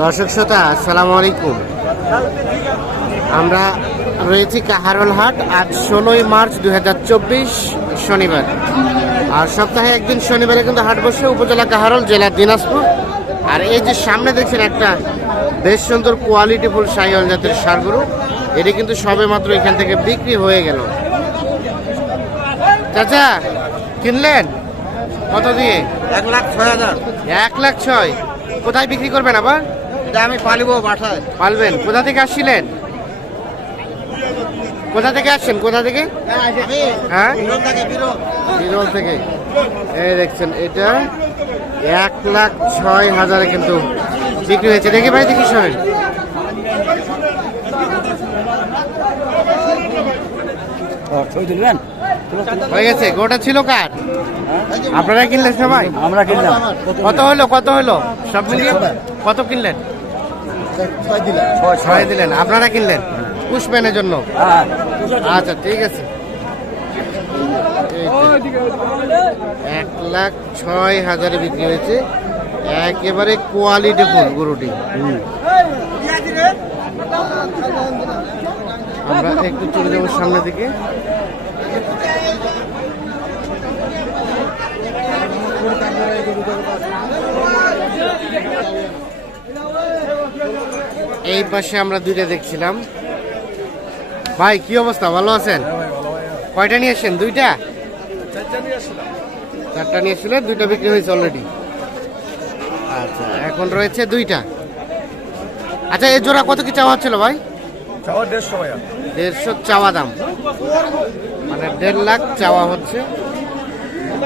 দর্শক শ্রোতা আসসালামু আলাইকুম। আমরা রয়েছি কাহারল হাট আজ ষোলোই মার্চ দু হাজার চব্বিশ শনিবার। আর সপ্তাহে একদিন শনিবারে কিন্তু হাট বসে উপজেলা কাহারল জেলা দিনাজপুর। আর এই যে সামনে দেখছেন একটা বেশ সুন্দর কোয়ালিটিফুল সাইওয়াল জাতের সারগুরু এটি কিন্তু সবে মাত্র এখান থেকে বিক্রি হয়ে গেল। চাচা কিনলেন? কত দিয়ে? এক লাখ ছয় হাজার। এক লাখ ছয়। কোথায় বিক্রি করবেন আবার? এটা আমি পালিব বাসায়। পালবেন। কোথা থেকে আসছিলেন? কোথা থেকে আসছেন? কোথা থেকে? হ্যাঁ বিরল থেকে বিরল। বিরল থেকে। এই দেখছেন এটা এক লাখ ছয় হাজারে কিন্তু বিক্রি হয়েছে। দেখি ভাই দেখি শোনেন। হয়ে গেছে। গোটা ছিল কার? আপনারা কিনলেন সবাই? আমরা কিনলাম। কত হলো কত হলো? সব মিলিয়ে কত কিনলেন? ছয় দিলেন। আপনারা কিনলেন? পুষ্পেনের জন্য হ্যাঁ। আচ্ছা ঠিক আছে। এক লাখ ছয় হাজারে বিক্রি হয়েছে। একেবারে কোয়ালিটি ফুল গরুটি। আমরা একটু চলে যাব সামনে দিকে। এই পাশে আমরা দুইটা দেখছিলাম। ভাই কি অবস্থা? ভালো আছেন? কয়টা নিয়ে আসছেন? দুইটা? চারটা নিয়ে এসেছিলেন দুইটা বিক্রি হয়েছে অলরেডি আচ্ছা এখন রয়েছে দুইটা। আচ্ছা এই জোড়া কত কি চাওয়া হচ্ছিল ভাই? দেড়শো চাওয়া দাম। মানে দেড় লাখ চাওয়া হচ্ছে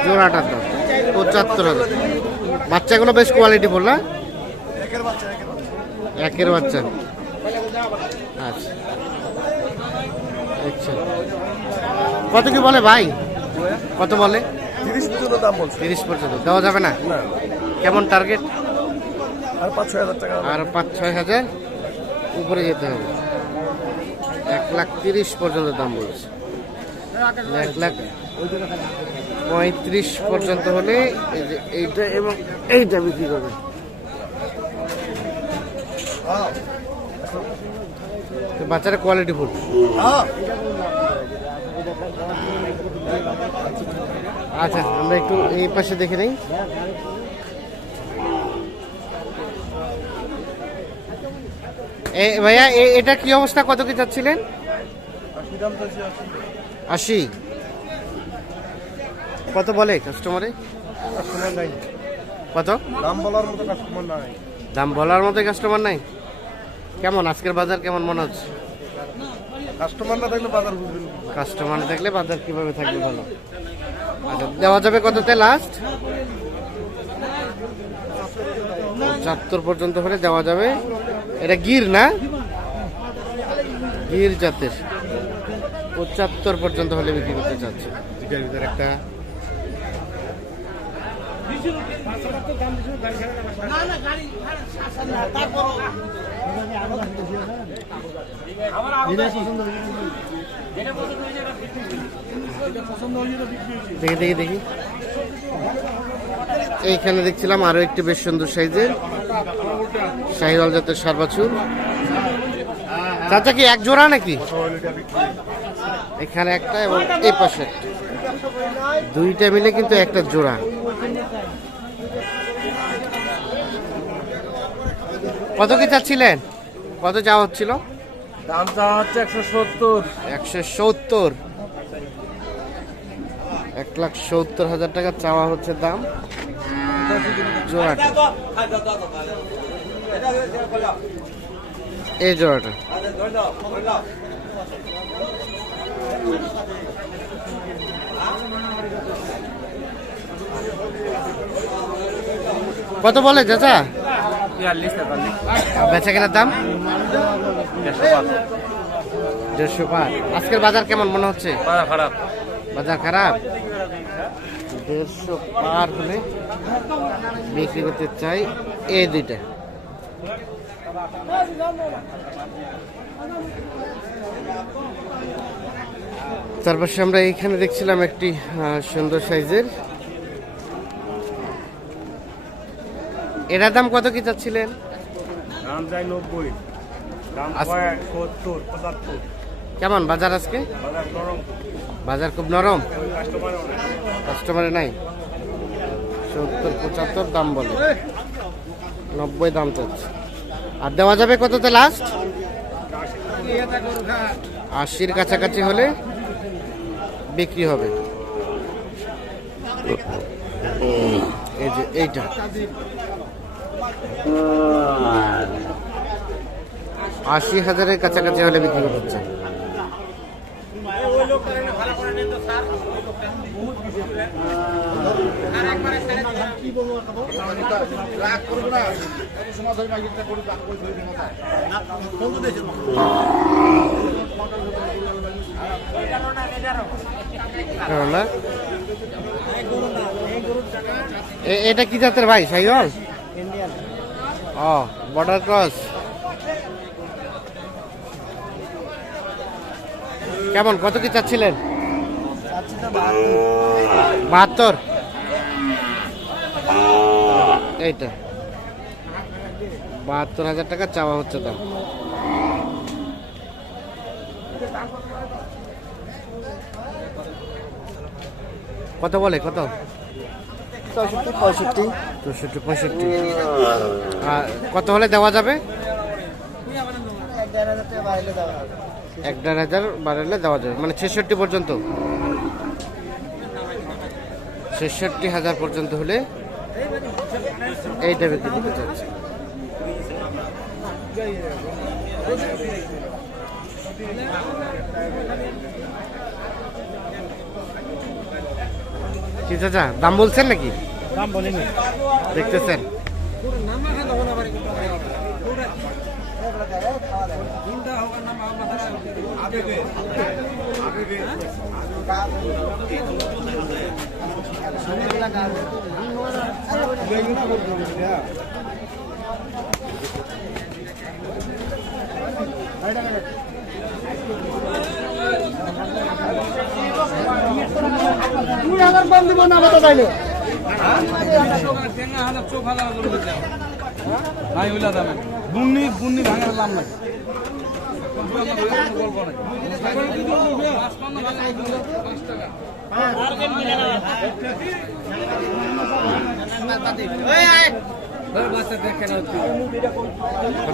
জোড়াটার দাম পঁচাত্তর হাজার। বাচ্চাগুলো বেশ কোয়ালিটি বল না? একের বাচ্চা। আচ্ছা। আচ্ছা। কত কি বলে ভাই? কত বলে? তিরিশ পর্যন্ত দাম বলছে। তিরিশ পর্যন্ত। দেওয়া যাবে না? কেমন টার্গেট আর পাঁচ ছয় হাজার টাকা। আর পাঁচ ছয় হাজার উপরে যেতে হবে। এক লাখ তিরিশ পর্যন্ত দাম বলছে। এক লাখ পঁয়ত্রিশ পর্যন্ত হলে এই যে এইটা এবং এইটা বিক্রি করবে। বাচ্চারা কোয়ালিটি ফুল আচ্ছা আমরা একটু এই পাশে দেখে নেই। ভাইয়া এটা কি অবস্থা? কত কি চাচ্ছিলেন? আশি। কত বলে কাস্টমারে কত? দাম বলার মতো কাস্টমার নাই। দাম বলার মতো কাস্টমার নাই? কেমন? আজকের বাজার কেমন মনে হচ্ছে? কাস্টমার না থাকলে বাজার বুঝবেন কাস্টমার দেখলে বাজার কীভাবে থাকবে ভালো আচ্ছা দেওয়া যাবে কততে লাস্ট পঁচাত্তর পর্যন্ত হলে দেওয়া যাবে। এটা গির না? গির জাতের। পঁচাত্তর পর্যন্ত হলে বিক্রি করতে চাচ্ছে। এটার ভিতরে একটা দেখি দেখি দেখি। এইখানে দেখছিলাম আরও একটি বেশ সুন্দর সাইজের শাহিওয়াল জাতের সারবাছুর চাচা কি এক জোড়া নাকি? এখানে একটা এবং এই পাশে দুইটা মিলে কিন্তু একটা জোড়া। কত কি চাচ্ছিলেন? কত চাওয়া হচ্ছিল? দাম চাওয়া হচ্ছে একশো সত্তর। একশো সত্তর। এক লাখ সত্তর হাজার টাকা চাওয়া হচ্ছে দাম। জোড়াটা। এই জোড়াটা। কত বলে চাচা? বেচা কেনার দাম? দেড়শো পার আজকের বাজার কেমন মনে হচ্ছে? খারাপ। বাজার খারাপ? দেড়শো পার হলে বিক্রি করতে চাই এই দুইটা। তার পাশে আমরা এইখানে দেখছিলাম একটি সুন্দর সাইজের এটার দাম কত কি চাচ্ছিলেন? দাম যায় নব্বই। দাম সত্তর পঁচাত্তর। কেমন বাজার আজকে? বাজার খুব নরম? কাস্টমারে নাই। সত্তর পঁচাত্তর দাম বলে। নব্বই দাম চলছে আর দেওয়া যাবে কততে লাস্ট আশির কাছাকাছি হলে বিক্রি হবে। এই যে এইটা। আশি হাজারের কাছাকাছি হলে বিক্রি করছে না? এ- এটা কি জাতের ভাই সাইওয়াল? ও বর্ডার ক্রস কেমন, কত কি চাচ্ছিলেন? বাহাত্তর। এইটা বাহাত্তর হাজার টাকা চাওয়া হচ্ছে দাম কত বলে, কত? চৌষট্টি পঁয়ষট্টি চৌষট্টি পঁয়ষট্টি। আর কত হলে দেওয়া যাবে? এক দেড় হাজার বাড়ালে দেওয়া যাবে। মানে ছেষট্টি পর্যন্ত। ছেষট্টি হাজার পর্যন্ত হলে এইটা বিক্রি করতে চাচ্ছে। কি চাচা দাম বলছেন নাকি? দাম বলিনি। দেখতেছেন? দুই হাজার কম দিব না মতো তাইলে। বুন্নি বুন্নি ভাঙার লাভ নাই।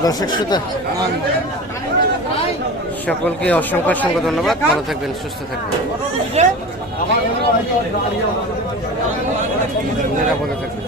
দর্শক শ্রোতা সকলকে অসংখ্য অসংখ্য ধন্যবাদ। ভালো থাকবেন সুস্থ থাকবেন। নিরাপদে থাকবেন।